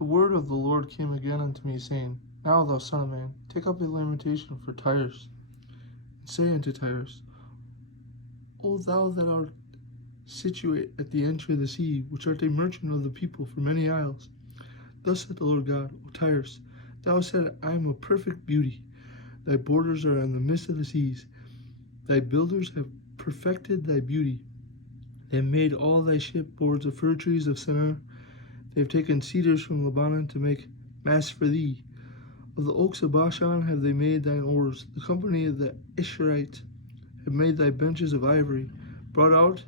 The word of the Lord came again unto me, saying, Now, thou son of man, take up a lamentation for Tyrus, and say unto Tyrus, O thou that art situate at the entry of the sea, which art a merchant of the people for many isles. Thus saith the Lord God, O Tyrus, thou said, I am of perfect beauty. Thy borders are in the midst of the seas. Thy builders have perfected thy beauty. They have made all thy shipboards of fir trees of Senir. They have taken cedars from Lebanon to make masts for thee. Of the oaks of Bashan have they made thine oars. The company of the Isherites have made thy benches of ivory, brought out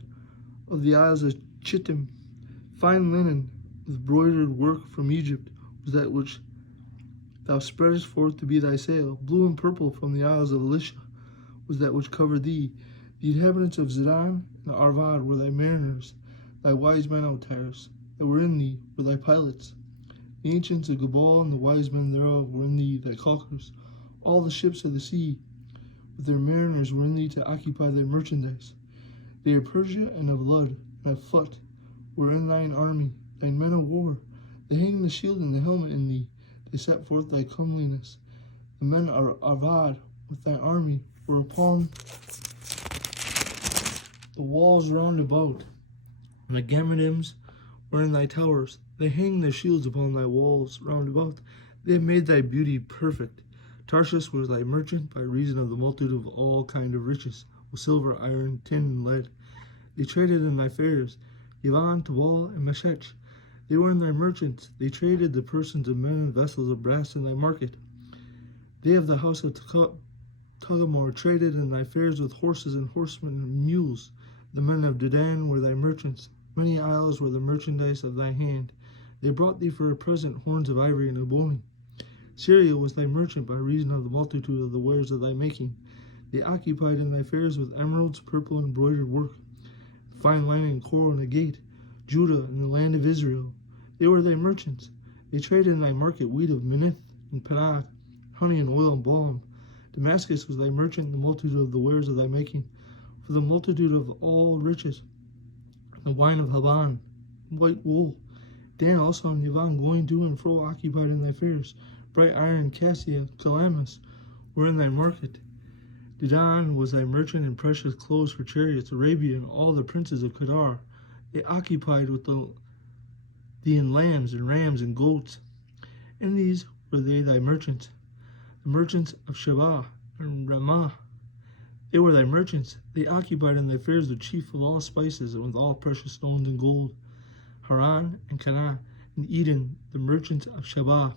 of the isles of Chittim. Fine linen with broidered work from Egypt was that which thou spreadest forth to be thy sail. Blue and purple from the isles of Elisha was that which covered thee. The inhabitants of Zidon and Arvad were thy mariners. Thy wise men, O Tyrus, that were in thee were thy pilots. The ancients of Gebal and the wise men thereof were in thee thy caulkers. All the ships of the sea with their mariners were in thee to occupy thy merchandise. They of Persia and of Lud and of Phut were in thine army, thine men of war. They hang the shield and the helmet in thee. They set forth thy comeliness. The men of Arvad with thy army were upon the walls round about, and the Gammadims were in thy towers. They hang their shields upon thy walls round about. They have made thy beauty perfect. Tarshish was thy merchant by reason of the multitude of all kind of riches, with silver, iron, tin, and lead. They traded in thy fairs, Yavan, Tabal, and Meshech. They were in thy merchants. They traded the persons of men and vessels of brass in thy market. They of the house of Tagamor traded in thy fairs with horses and horsemen and mules. The men of Dedan were thy merchants. Many isles were the merchandise of thy hand. They brought thee for a present horns of ivory and ebony. Syria was thy merchant by reason of the multitude of the wares of thy making. They occupied in thy fairs with emeralds, purple, and embroidered work, fine linen and coral and agate. Judah and the land of Israel, they were thy merchants. They traded in thy market wheat of Minnith and Panag, honey and oil and balm. Damascus was thy merchant in the multitude of the wares of thy making, for the multitude of all riches, the wine of Haban, white wool. Dan also and Yavan going to and fro occupied in thy fairs. Bright iron, cassia, calamus were in thy market. Dedan was thy merchant in precious clothes for chariots. Arabia and all the princes of Kedar, they occupied with thee in lambs and rams and goats. In these were they thy merchants, the merchants of Sheba and Ramah. They were thy merchants. They occupied in thy fairs the chief of all spices and with all precious stones and gold. Haran and Canaan and Eden, the merchants of Sheba.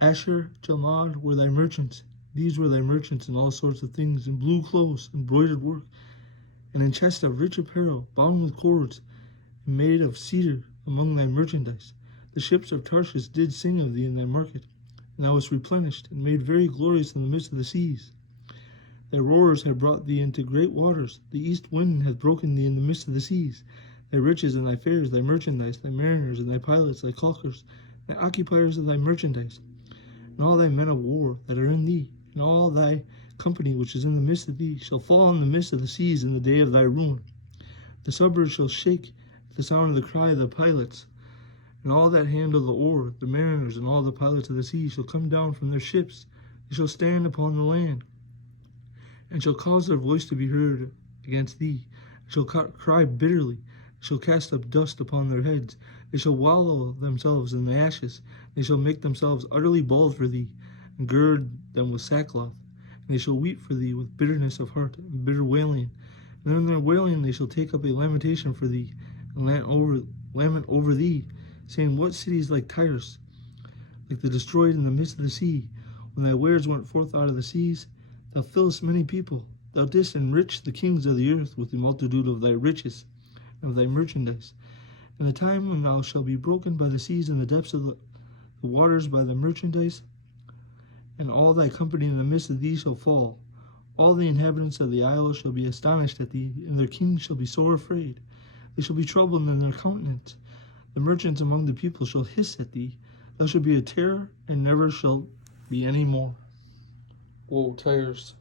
Asher, Jalmad were thy merchants. These were thy merchants in all sorts of things, in blue clothes, embroidered work, and in chests of rich apparel, bound with cords, and made of cedar among thy merchandise. The ships of Tarshish did sing of thee in thy market, and thou wast replenished, and made very glorious in the midst of the seas. Thy roarers have brought thee into great waters. The east wind hath broken thee in the midst of the seas. Thy riches and thy fairs, thy merchandise, thy mariners and thy pilots, thy caulkers, thy occupiers of thy merchandise, and all thy men of war that are in thee, and all thy company which is in the midst of thee, shall fall in the midst of the seas in the day of thy ruin. The suburbs shall shake at the sound of the cry of the pilots, and all that handle the oar, the mariners and all the pilots of the sea shall come down from their ships. They shall stand upon the land, and shall cause their voice to be heard against thee, and shall cry bitterly, shall cast up dust upon their heads. They shall wallow themselves in the ashes. They shall make themselves utterly bald for thee, and gird them with sackcloth. And they shall weep for thee with bitterness of heart and bitter wailing. And in their wailing they shall take up a lamentation for thee, and lament over thee, saying, What city is like Tyrus, like the destroyed in the midst of the sea? When thy wares went forth out of the seas, thou fillest many people. Thou didst enrich the kings of the earth with the multitude of thy riches and of thy merchandise. In the time when thou shalt be broken by the seas and the depths of the waters by the merchandise, and all thy company in the midst of thee shall fall. All the inhabitants of the isles shall be astonished at thee, and their kings shall be sore afraid. They shall be troubled in their countenance. The merchants among the people shall hiss at thee. Thou shalt be a terror, and never shalt be any more. Woe, Tyrus!